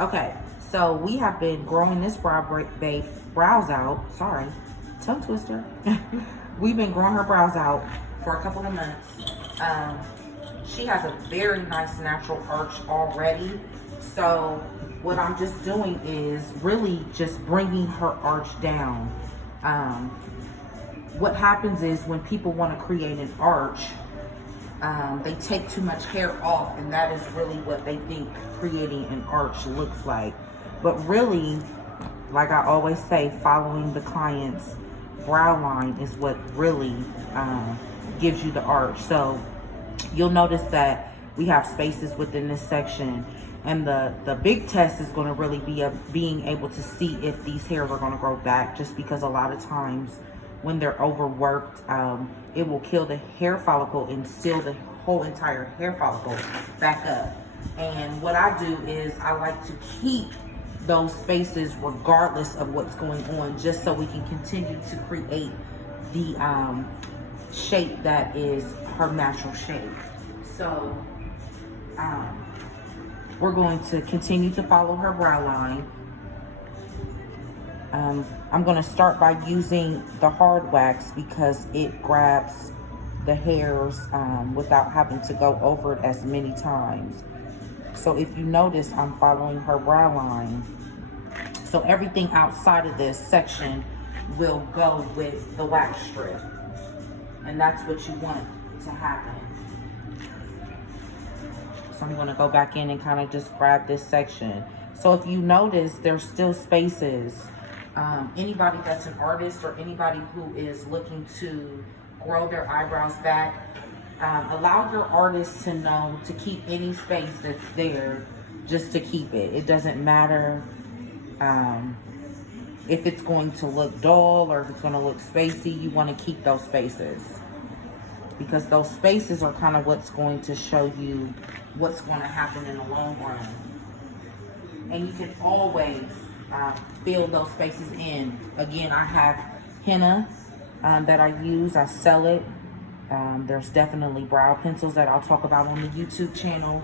Okay, so we have been growing this brows out. Sorry, tongue twister. We've been growing her brows out for a couple of months. She has a very nice natural arch already. So what I'm just doing is really just bringing her arch down. What happens is when people want to create an arch, they take too much hair off, and that is really what they think creating an arch looks like. But really, like I always say, following the client's brow line is what really gives you the arch. So you'll notice that we have spaces within this section, and the big test is going to really be being able to see if these hairs are going to grow back, just because a lot of times when they're overworked, it will kill the hair follicle and seal the whole entire hair follicle back up. And what I do is I like to keep those spaces regardless of what's going on, just so we can continue to create the shape that is her natural shape. So we're going to continue to follow her brow line. I'm going to start by using the hard wax because it grabs the hairs without having to go over it as many times. So if you notice, I'm following her brow line. So everything outside of this section will go with the wax strip. And that's what you want to happen. So I'm going to go back in and kind of just grab this section. So if you notice, there's still spaces. Anybody that's an artist or anybody who is looking to grow their eyebrows back, allow your artist to know to keep any space that's there, just to keep it. It doesn't matter if it's going to look dull or if it's going to look spacey. You want to keep those spaces, because those spaces are kind of what's going to show you what's going to happen in the long run. And you can always fill those spaces in. Again, I have henna that I use. I sell it. There's definitely brow pencils that I'll talk about on the YouTube channel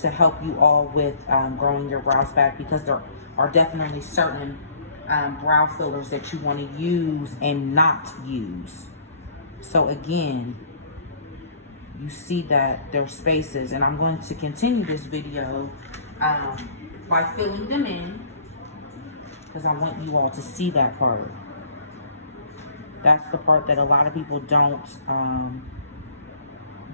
to help you all with growing your brows back, because there are definitely certain brow fillers that you want to use and not use. So again, you see that there's spaces, and I'm going to continue this video by filling them in, because I want you all to see that part. That's the part that a lot of people don't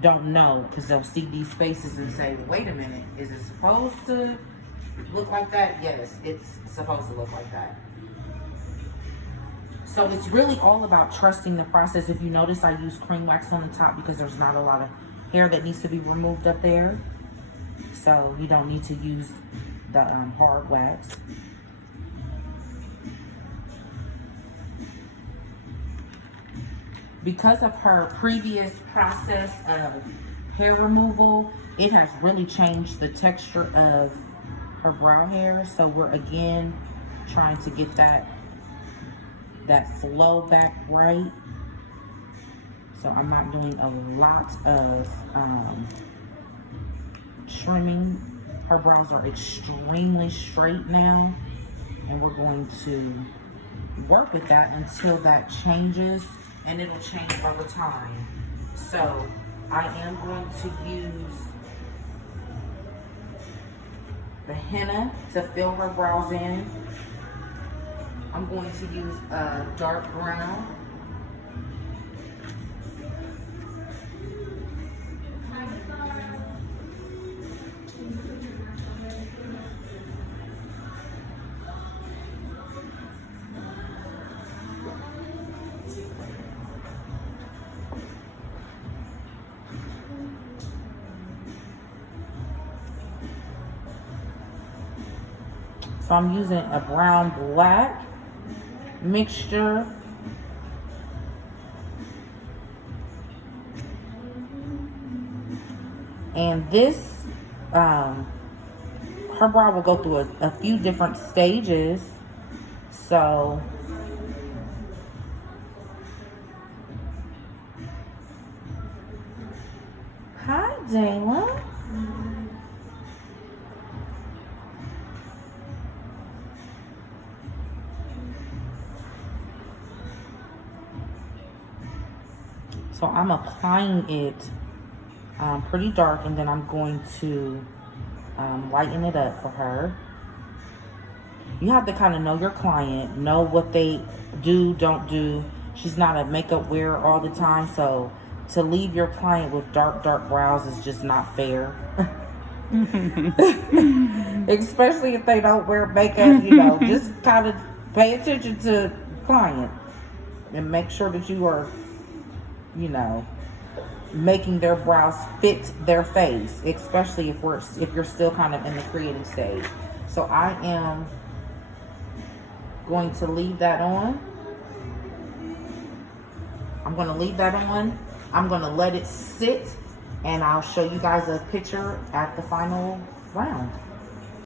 know, because they'll see these spaces and say, wait a minute, is it supposed to look like that? Yes, it's supposed to look like that. So it's really all about trusting the process. If you notice, I use cream wax on the top because there's not a lot of hair that needs to be removed up there. So you don't need to use the hard wax. Because of her previous process of hair removal, it has really changed the texture of her brow hair. So we're again trying to get that flow back right. So I'm not doing a lot of trimming. Her brows are extremely straight now, and we're going to work with that until that changes, and it'll change over time. So I am going to use the henna to fill her brows in. I'm going to use a dark brown. So I'm using a brown black mixture. And this, her brow will go through a few different stages. So hi, Dayla. So I'm applying it pretty dark, and then I'm going to lighten it up for her. You have to kind of know your client, know what they do, don't do. She's not a makeup wearer all the time, so to leave your client with dark brows is just not fair. Especially if they don't wear makeup, you know, just kind of pay attention to client and make sure that you are, you know, making their brows fit their face, especially if you're still kind of in the creating stage. So I am going to leave that on. I'm going to leave that on. I'm going to let it sit, and I'll show you guys a picture at the final round.